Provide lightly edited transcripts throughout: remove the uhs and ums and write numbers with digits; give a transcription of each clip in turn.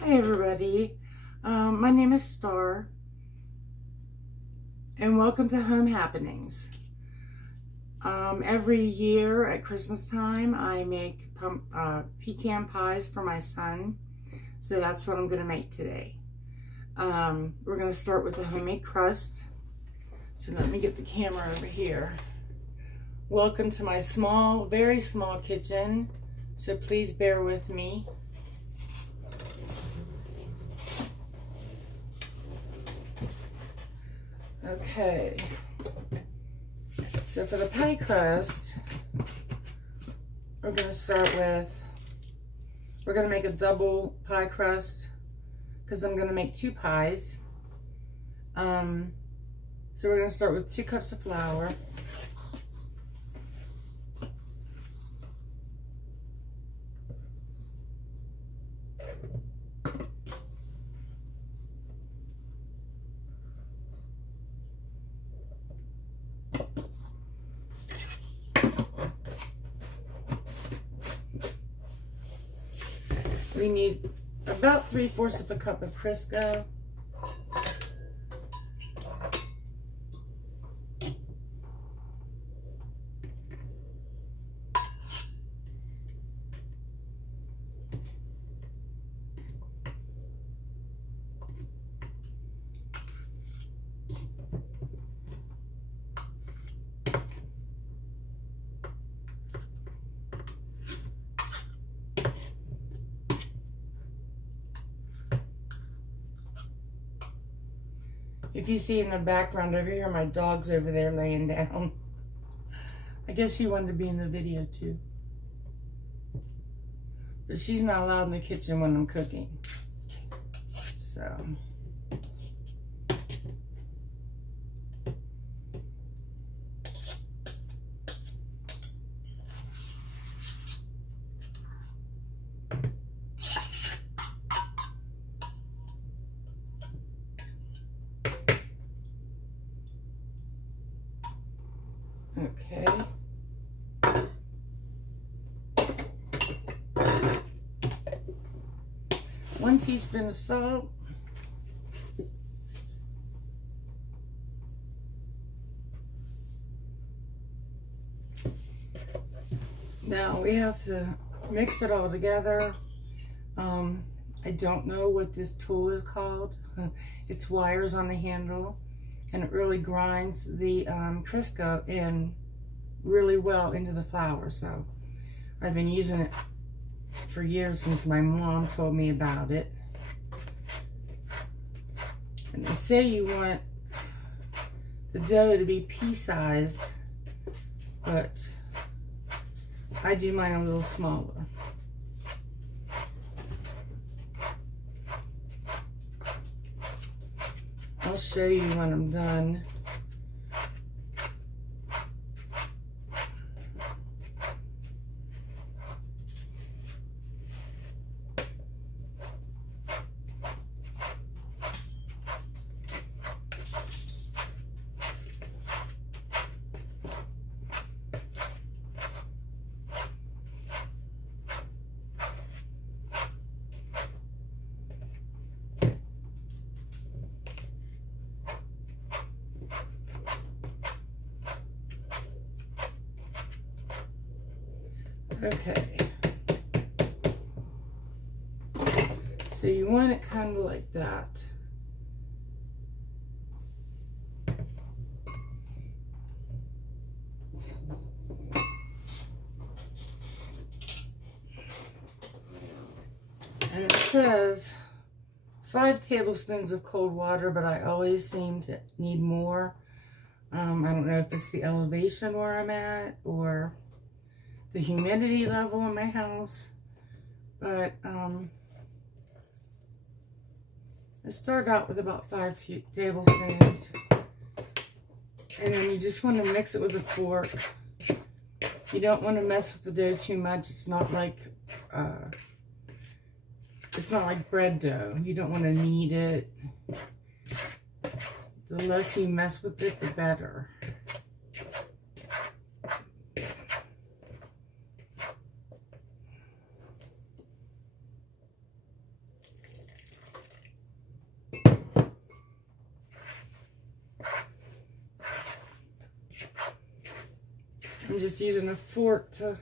Hi everybody, my name is Star and welcome to Home Happenings. Every year at Christmas time I make pecan pies for my son, so that's what I'm going to make today. We're going to start with the homemade crust, so let me get the camera over here. Welcome to my small, very small kitchen, so please bear with me. Okay, so for the pie crust, we're going to start with, we're going to make a double pie crust because I'm going to make 2 pies. So we're going to start with 2 cups of flour. We need about 3/4 of a cup of Crisco. If you see in the background over here, my dog's over there laying down. I guess she wanted to be in the video too. But she's not allowed in the kitchen when I'm cooking. So. Okay. One teaspoon of salt. Now we have to mix it all together. I don't know what this tool is called. It's wires on the handle, and it really grinds the Crisco in really well into the flour. So I've been using it for years, since my mom told me about it. And they say you want the dough to be pea-sized, but I do mine a little smaller. I'll show you when I'm done. Okay, so you want it kind of like that. And it says 5 tablespoons of cold water, but I always seem to need more. I don't know if it's the elevation where I'm at or the humidity level in my house, but I start out with about 5 tablespoons, and then you just want to mix it with a fork. You don't want to mess with the dough too much. It's not like bread dough. You don't want to knead it. The less you mess with it, the better. I'm just using a fork to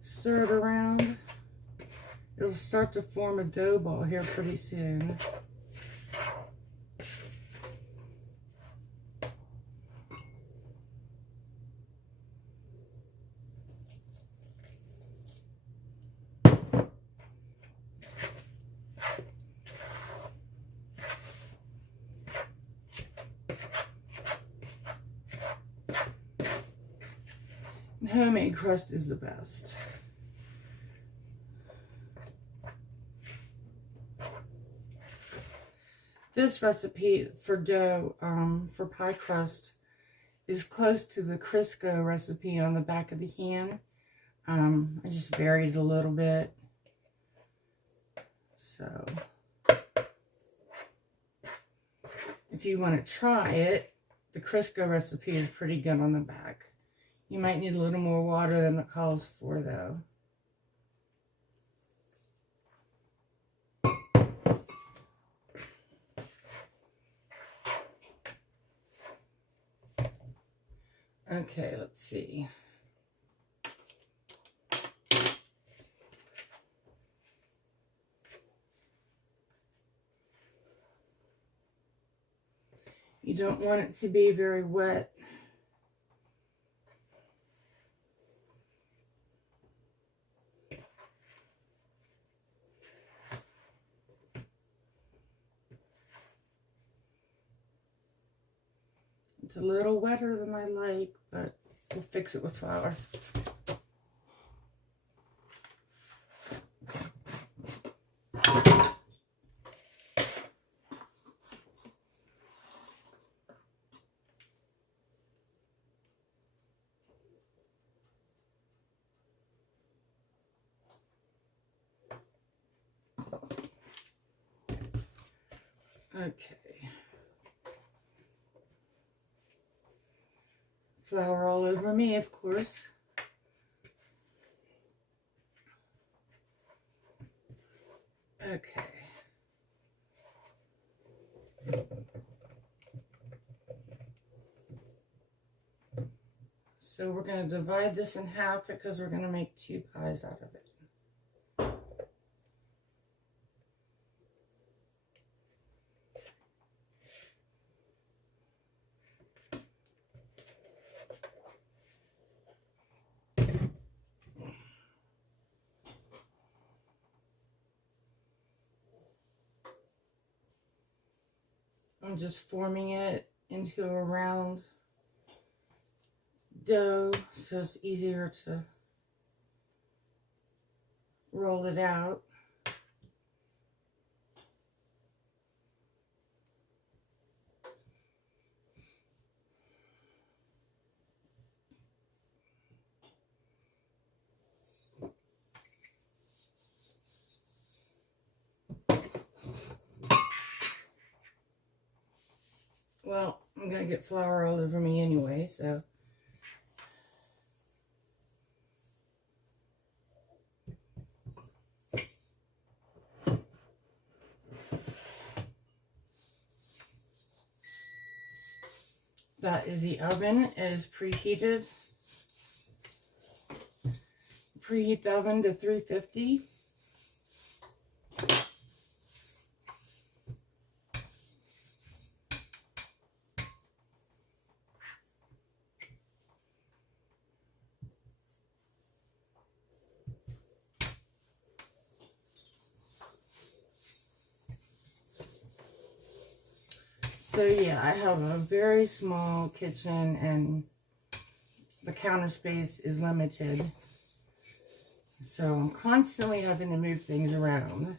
stir it around. It'll start to form a dough ball here pretty soon. And homemade crust is the best. This recipe for dough, for pie crust, is close to the Crisco recipe on the back of the can. I just varied it a little bit. So, if you want to try it, the Crisco recipe is pretty good on the back. You might need a little more water than it calls for, though. Okay, let's see. You don't want it to be very wet. It's a little wetter than I like, but we'll fix it with flour. Okay. Flour all over me, of course. Okay. So we're going to divide this in half because we're going to make 2 pies out of it. I'm just forming it into a round dough so it's easier to roll it out. Well, I'm going to get flour all over me anyway, so. That is the oven. It is preheated. Preheat the oven to 350. So yeah, I have a very small kitchen and the counter space is limited. So I'm constantly having to move things around.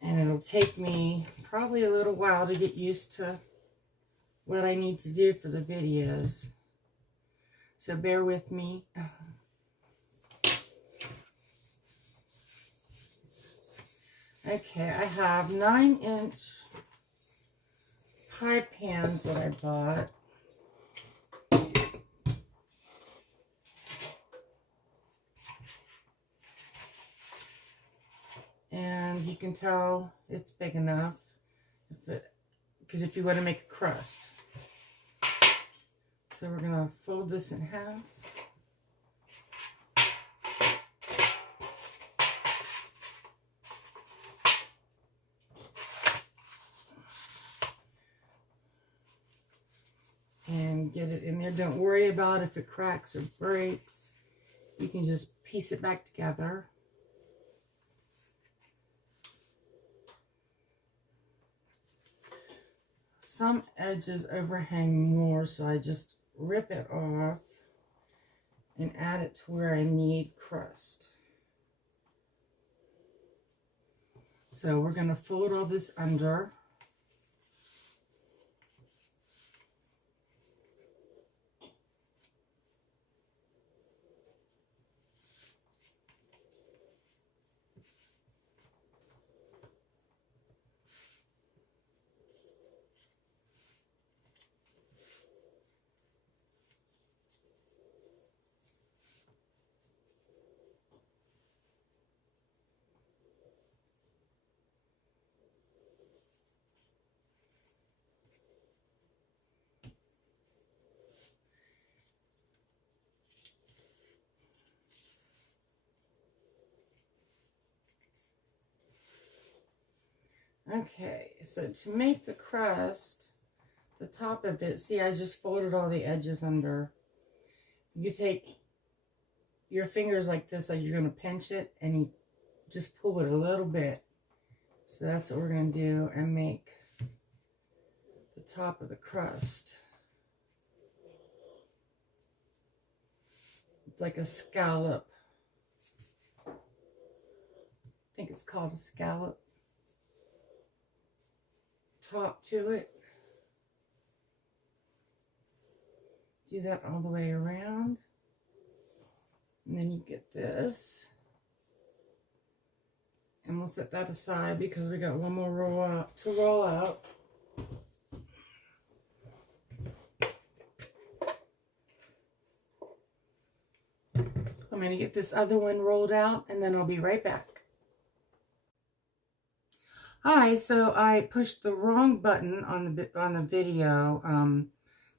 And it'll take me probably a little while to get used to what I need to do for the videos. So bear with me. Okay, I have 9-inch pie pans that I bought. And you can tell it's big enough because if you want to make a crust. So we're going to fold this in half. And get it in there. Don't worry about if it cracks or breaks. You can just piece it back together. Some edges overhang more, so I just rip it off and add it to where I need crust. So we're going to fold all this under. Okay, so to make the crust, the top of it, see, I just folded all the edges under. You take your fingers like this, like you're going to pinch it, and you just pull it a little bit. So that's what we're going to do and make the top of the crust. It's like a scallop. I think it's called a scallop. Top to it. Do that all the way around. And then you get this. And we'll set that aside because we got one more roll out to roll out. I'm going to get this other one rolled out and then I'll be right back. Hi, so I pushed the wrong button on the video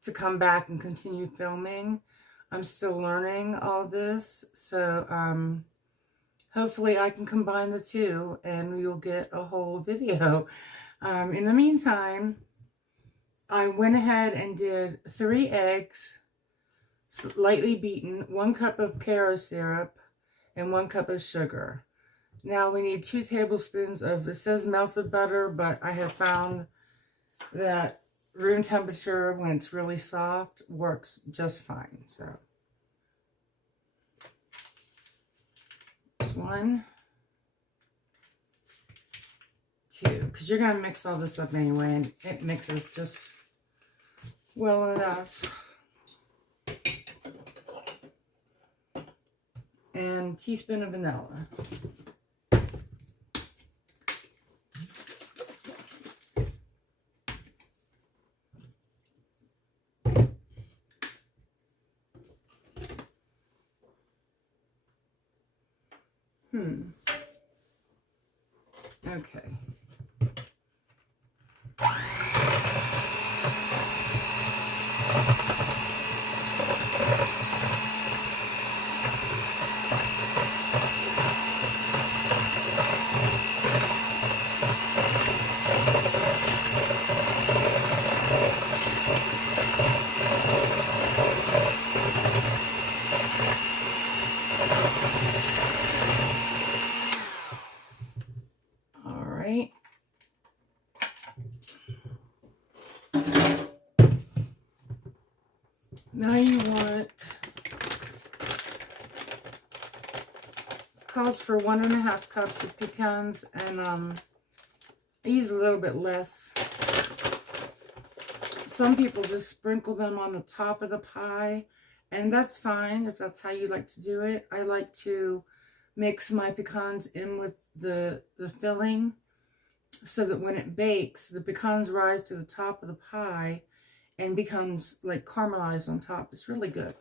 to come back and continue filming. I'm still learning all this, so hopefully I can combine the two and you'll get a whole video. In the meantime, I went ahead and did 3 eggs, lightly beaten, 1 cup of Caro syrup, and 1 cup of sugar. Now we need 2 tablespoons of, it says melted butter, but I have found that room temperature, when it's really soft, works just fine. So, 1, 2, because you're going to mix all this up anyway, and it mixes just well enough. And teaspoon of vanilla. Okay. Now you want, calls for 1.5 cups of pecans, and I use a little bit less. Some people just sprinkle them on the top of the pie, and that's fine if that's how you like to do it. I like to mix my pecans in with the filling so that when it bakes, the pecans rise to the top of the pie and becomes like caramelized on top. It's really good.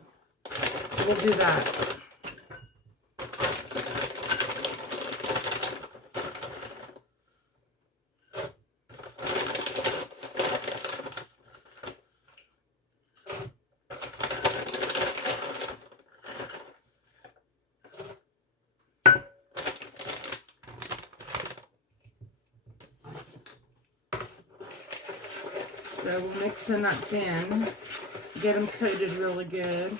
So we'll do that. So we'll mix the nuts in, get them coated really good.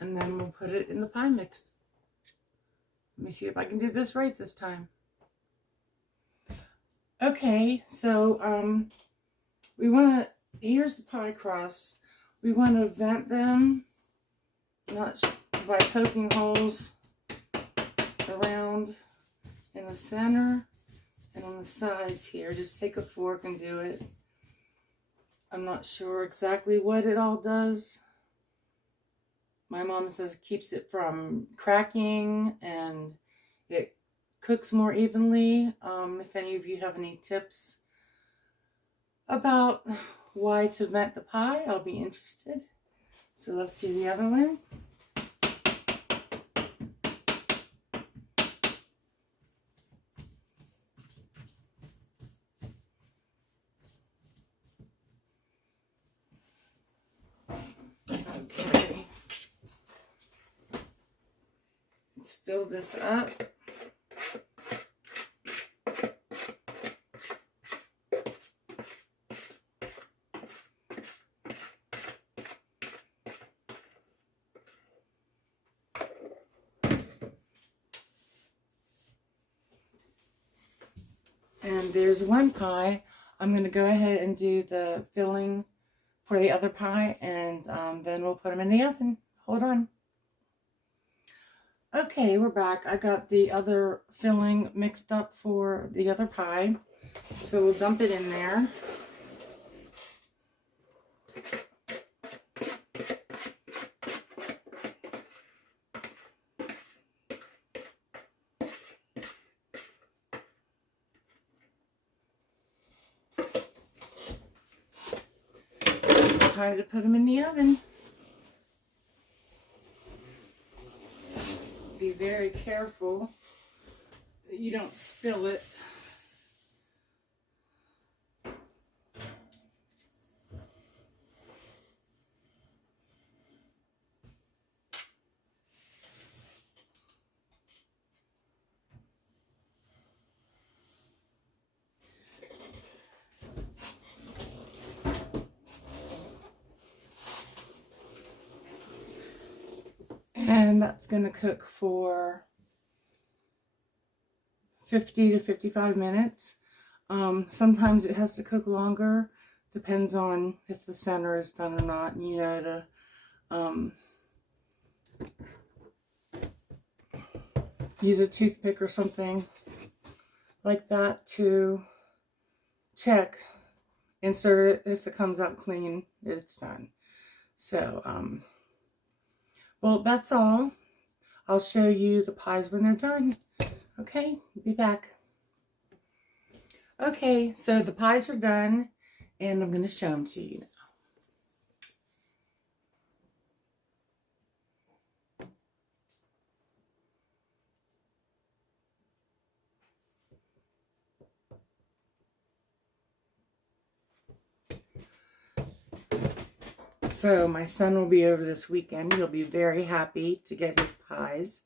And then we'll put it in the pie mix. Let me see if I can do this right this time. Okay, so we want to, here's the pie crust. We want to vent them, not by poking holes around in the center and on the sides here. Just take a fork and do it. I'm not sure exactly what it all does. My mom says it keeps it from cracking and it cooks more evenly. If any of you have any tips about why to vent the pie, I'll be interested. So let's do the other one. Okay. Let's fill this up. And there's one pie. I'm going to go ahead and do the filling for the other pie, and then we'll put them in the oven. Hold on. Okay, we're back. I got the other filling mixed up for the other pie. So we'll dump it in there. It's time to put them in the oven. Be very careful that you don't spill it. And that's going to cook for 50 to 55 minutes. Sometimes it has to cook longer. Depends on if the center is done or not. You know, to use a toothpick or something like that to check. Insert it. If it comes out clean, it's done. So, well, that's all. I'll show you the pies when they're done. Okay, be back. Okay, so the pies are done, and I'm going to show them to you now. So my son will be over this weekend. He'll be very happy to get his pies.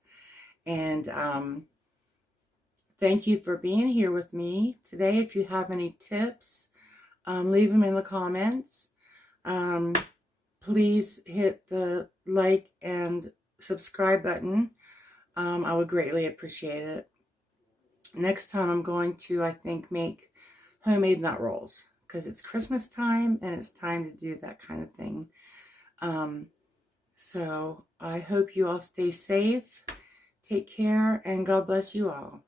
And thank you for being here with me today. If you have any tips, leave them in the comments. Please hit the like and subscribe button. I would greatly appreciate it. Next time I'm going to, I think, make homemade nut rolls because it's Christmas time and it's time to do that kind of thing. So I hope you all stay safe. Take care, and God bless you all.